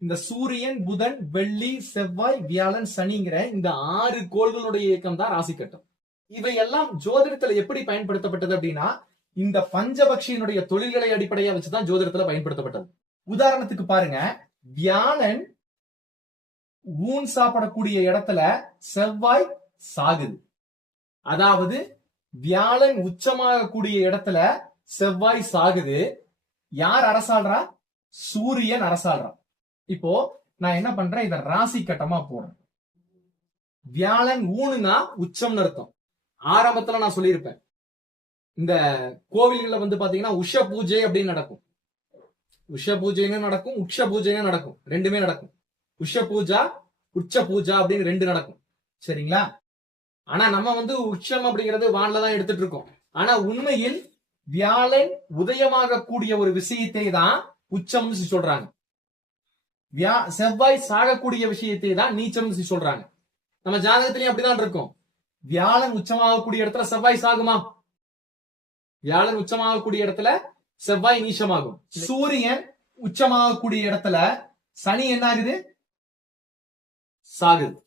இந்த சூரியன், புதன், வெள்ளி, செவ்வாய், வியாழன், சனிங்கிற இந்த 6 கோள்களுடைய இயக்கம் தான் ராசி கட்டம். இவையெல்லாம் ஜோதிடத்துல எப்படி பயன்படுத்தப்பட்டது அப்படின்னா, இந்த பஞ்சபக்ஷியினுடைய தொழில்களை அடிப்படையா வச்சுதான் ஜோதிடத்துல பயன்படுத்தப்பட்டது. உதாரணத்துக்கு பாருங்க, வியாழன் ஊன் சாப்பிடக்கூடிய இடத்துல செவ்வாய் சாகுது. அதாவது வியாழன் உச்சமாக கூடிய இடத்துல செவ்வாய் சாகுது. யார் அரசாள்றா? சூரியன் அரசாள்றான். இப்போ நான் என்ன பண்றேன், இத ராசி கட்டமா போடுறேன். வியாழன் ஊனுனா உச்சம்னு அர்த்தம். ஆரம்பத்துல நான் சொல்லியிருப்பேன், இந்த கோவில்கள்ல வந்து பாத்தீங்கன்னா உஷ பூஜை அப்படின்னு நடக்கும். உஷ பூஜைன்னு நடக்கும், உக்ஷ பூஜைன்னு நடக்கும். ரெண்டுமே நடக்கும். உஷ பூஜா, உச்ச பூஜா அப்படின்னு 2 நடக்கும். சரிங்களா? ஆனா நம்ம வந்து உச்சம் அப்படிங்கிறது வான்ல தான் எடுத்துட்டு இருக்கோம். ஆனா உண்மையில் வியாழன் உதயமாக கூடிய ஒரு விஷயத்தை தான் உச்சம்னு சொல்றாங்க. செவ்வாய் சாகக்கூடிய விஷயத்தை தான் நீச்சம்னு சொல்றாங்க. நம்ம ஜாதகத்திலயும் அப்படிதான் இருக்கும். வியாழன் உச்சமாகக்கூடிய இடத்துல செவ்வாய் சாகுமா? வியாழன் உச்சமாகக்கூடிய இடத்துல செவ்வாய் நீச்சமாகும். சூரியன் உச்சமாகக்கூடிய இடத்துல சனி என்ன ஆகுது? சாகுது.